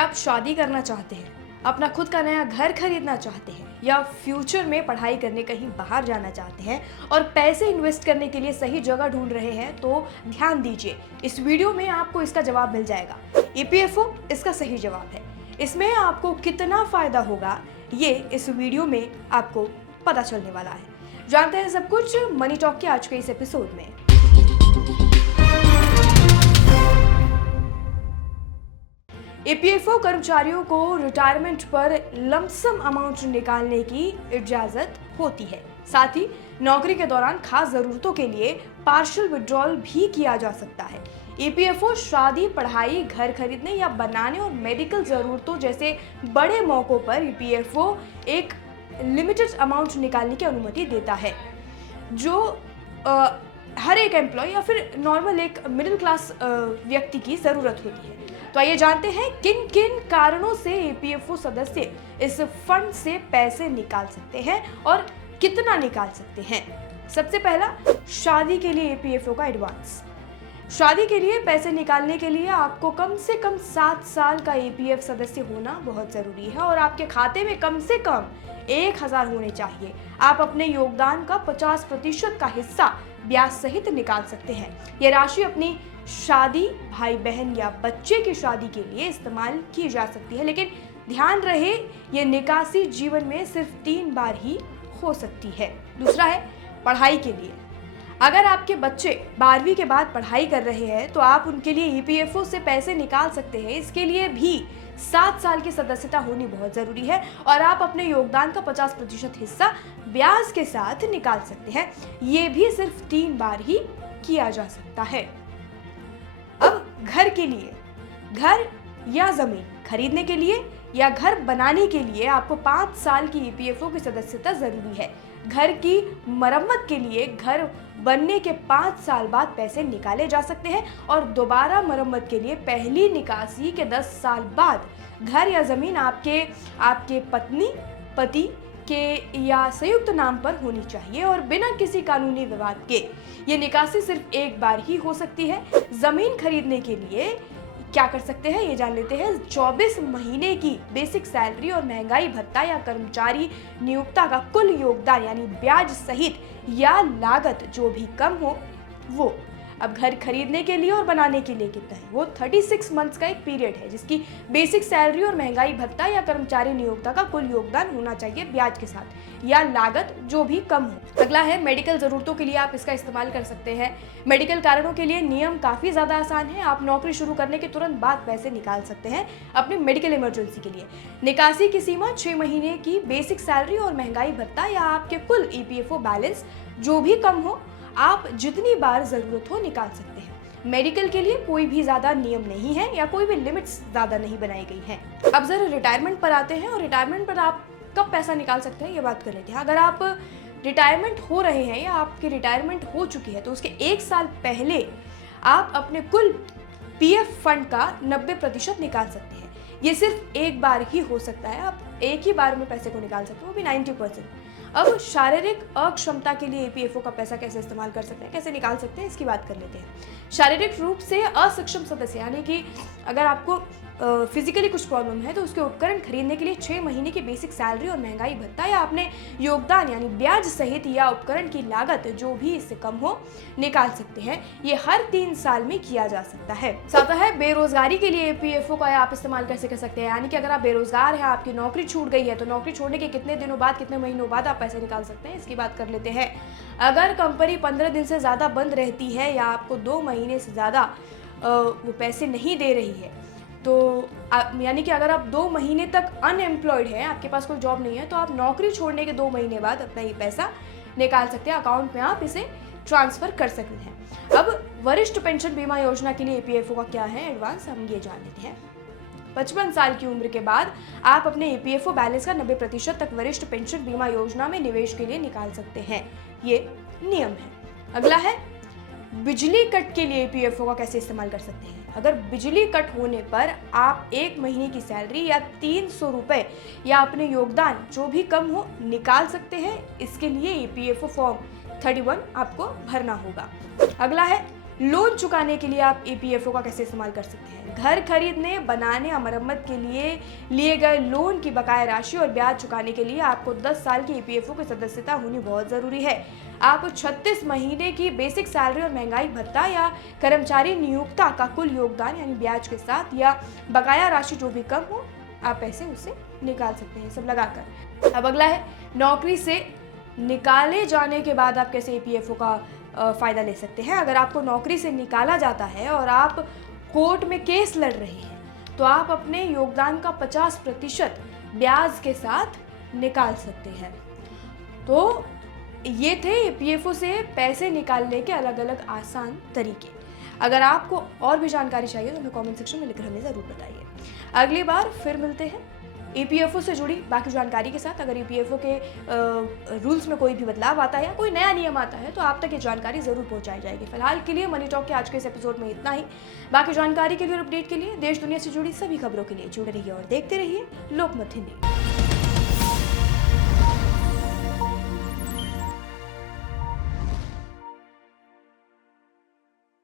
क्या आप शादी करना चाहते हैं, अपना खुद का नया घर खरीदना चाहते हैं या फ्यूचर में पढ़ाई करने कहीं बाहर जाना चाहते हैं और पैसे इन्वेस्ट करने के लिए सही जगह ढूंढ रहे हैं, तो ध्यान दीजिए, इस वीडियो में आपको इसका जवाब मिल जाएगा। ईपीएफओ इसका सही जवाब है। इसमें आपको कितना फायदा होगा ये इस वीडियो में आपको पता चलने वाला है। जानते हैं सब कुछ मनी टॉक के आज के इस एपिसोड में। ईपीएफओ कर्मचारियों को रिटायरमेंट पर लमसम अमाउंट निकालने की इजाजत होती है। साथ ही नौकरी के दौरान खास जरूरतों के लिए पार्शियल विड्रॉल भी किया जा सकता है। ईपीएफओ शादी, पढ़ाई, घर खरीदने या बनाने और मेडिकल जरूरतों जैसे बड़े मौकों पर ईपीएफओ एक लिमिटेड अमाउंट निकालने की अनुमति देता है, जो हर एक एम्प्लॉय या फिर नॉर्मल एक मिडिल क्लास व्यक्ति की ज़रूरत होती है। तो आइए जानते हैं किन किन कारणों से ईपीएफओ सदस्य इस फंड से पैसे निकाल सकते हैं और कितना निकाल सकते हैं। सबसे पहला, शादी के लिए ईपीएफओ का एडवांस। शादी के लिए पैसे निकालने के लिए आपको कम से कम 7 साल का ईपीएफ सदस्य होना बहुत ज़रूरी है और आपके खाते में कम से कम 1000 होने चाहिए। आप अपने योगदान का 50% का हिस्सा ब्याज सहित निकाल सकते हैं। यह राशि अपनी शादी, भाई बहन या बच्चे की शादी के लिए इस्तेमाल की जा सकती है, लेकिन ध्यान रहे ये निकासी जीवन में सिर्फ 3 बार ही हो सकती है। दूसरा है पढ़ाई के लिए। अगर आपके बच्चे 12वीं के बाद पढ़ाई कर रहे हैं तो आप उनके लिए ईपीएफओ से पैसे निकाल सकते हैं। इसके लिए भी 7 साल की सदस्यता होनी बहुत ज़रूरी है और आप अपने योगदान का 50% हिस्सा ब्याज के साथ निकाल सकते हैं। ये भी सिर्फ 3 बार ही किया जा सकता है। अब घर के लिए, घर या ज़मीन खरीदने के लिए या घर बनाने के लिए आपको 5 साल की ईपीएफओ की सदस्यता ज़रूरी है। घर की मरम्मत के लिए घर बनने के 5 साल बाद पैसे निकाले जा सकते हैं और दोबारा मरम्मत के लिए पहली निकासी के 10 साल बाद घर या ज़मीन आपके पत्नी, पति के या संयुक्त नाम पर होनी चाहिए और बिना किसी कानूनी विवाद के। ये निकासी सिर्फ एक बार ही हो सकती है। ज़मीन खरीदने के लिए क्या कर सकते हैं ये जान लेते हैं। 24 महीने की बेसिक सैलरी और महंगाई भत्ता या कर्मचारी नियोक्ता का कुल योगदान यानी ब्याज सहित या लागत जो भी कम हो वो। अब घर खरीदने के लिए और बनाने के लिए कितना है, वो 36 मंथ्स का एक पीरियड है जिसकी बेसिक सैलरी और महंगाई भत्ता या कर्मचारी नियोक्ता का कुल योगदान होना चाहिए ब्याज के साथ या लागत जो भी कम हो। अगला है मेडिकल ज़रूरतों के लिए आप इसका इस्तेमाल कर सकते हैं। मेडिकल कारणों के लिए नियम काफ़ी ज़्यादा आसान है। आप नौकरी शुरू करने के तुरंत बाद पैसे निकाल सकते हैं अपने मेडिकल इमरजेंसी के लिए। निकासी की सीमा 6 महीने की बेसिक सैलरी और महंगाई भत्ता या आपके कुल ईपीएफओ बैलेंस जो भी कम हो, आप जितनी बार ज़रूरत हो निकाल सकते हैं। मेडिकल के लिए कोई भी ज़्यादा नियम नहीं है या कोई भी लिमिट्स ज़्यादा नहीं बनाई गई हैं। अब ज़रा रिटायरमेंट पर आते हैं और रिटायरमेंट पर आप कब पैसा निकाल सकते हैं ये बात कर लेते हैं। अगर आप रिटायरमेंट हो रहे हैं या आपकी रिटायरमेंट हो चुकी है तो उसके 1 साल पहले आप अपने कुल पीएफ फंड का 90% निकाल सकते हैं। ये सिर्फ एक बार ही हो सकता है। आप एक ही बार में पैसे को निकाल सकते हो, वो भी 90%। अब शारीरिक अक्षमता के लिए ईपीएफओ का पैसा कैसे इस्तेमाल कर सकते हैं, कैसे निकाल सकते हैं, इसकी बात कर लेते हैं। शारीरिक रूप से असक्षम सदस्य यानी कि अगर आपको फिजिकली कुछ प्रॉब्लम है तो उसके उपकरण खरीदने के लिए 6 महीने की बेसिक सैलरी और महंगाई भत्ता या अपने योगदान यानी ब्याज सहित या उपकरण की लागत जो भी इससे कम हो निकाल सकते हैं। ये हर 3 साल में किया जा सकता है। साथ है बेरोजगारी के लिए ईपीएफओ का आप इस्तेमाल कैसे कर सकते हैं, यानी कि अगर आप बेरोजगार हैं, आपकी नौकरी छूट गई है तो नौकरी छोड़ने के कितने दिनों बाद, कितने महीनों बाद आप पैसे निकाल सकते हैं, इसकी बात कर लेते हैं। अगर कंपनी 15 दिन से ज़्यादा बंद रहती है या आपको 2 महीने से ज़्यादा वो पैसे नहीं दे रही है तो यानी कि अगर आप 2 महीने तक अनएम्प्लॉयड हैं, आपके पास कोई जॉब नहीं है, तो आप नौकरी छोड़ने के 2 महीने बाद अपना ये पैसा निकाल सकते हैं। अकाउंट में आप इसे ट्रांसफ़र कर सकते हैं। अब वरिष्ठ पेंशन बीमा योजना के लिए ईपीएफओ का क्या है एडवांस, हम ये जान लेते हैं। 55 साल की उम्र के बाद आप अपने ईपीएफओ बैलेंस का 90% तक वरिष्ठ पेंशन बीमा योजना में निवेश के लिए निकाल सकते हैं। ये नियम है। अगला है बिजली कट के लिए ईपीएफओ का कैसे इस्तेमाल कर सकते हैं। अगर बिजली कट होने पर आप 1 महीने की सैलरी या 300 रुपये या अपने योगदान जो भी कम हो निकाल सकते हैं। इसके लिए ईपीएफओ फॉर्म 31 आपको भरना होगा। अगला है लोन चुकाने के लिए आप ईपीएफओ का कैसे इस्तेमाल कर सकते हैं। घर खरीदने, बनाने या मरम्मत के लिए लिए गए लोन की बकाया राशि और ब्याज चुकाने के लिए आपको 10 साल की ईपीएफओ की सदस्यता होनी बहुत ज़रूरी है। आप 36 महीने की बेसिक सैलरी और महंगाई भत्ता या कर्मचारी नियोक्ता का कुल योगदान यानी ब्याज के साथ या बकाया राशि जो भी कम हो, आप पैसे उससे निकाल सकते हैं सब लगाकर। अब अगला है, नौकरी से निकाले जाने के बाद आप कैसे ईपीएफओ का फ़ायदा ले सकते हैं। अगर आपको नौकरी से निकाला जाता है और आप कोर्ट में केस लड़ रहे हैं तो आप अपने योगदान का 50% ब्याज के साथ निकाल सकते हैं। तो ये थे ईपीएफओ से पैसे निकालने के अलग अलग आसान तरीके। अगर आपको और भी जानकारी चाहिए तो हमें कमेंट सेक्शन में लिखकर हमें ज़रूर बताइए। अगली बार फिर मिलते हैं ईपीएफओ से जुड़ी बाकी जानकारी के साथ। अगर ईपीएफओ के रूल्स में कोई भी बदलाव आता है या कोई नया नियम आता है तो आप तक ये जानकारी ज़रूर पहुंचाई जाएगी। फिलहाल के लिए मनी टॉक के आज के इस एपिसोड में इतना ही। बाकी जानकारी के लिए और अपडेट के लिए देश दुनिया से जुड़ी सभी खबरों के लिए जुड़े रहिए और देखते रहिए लोकमत हिंदी।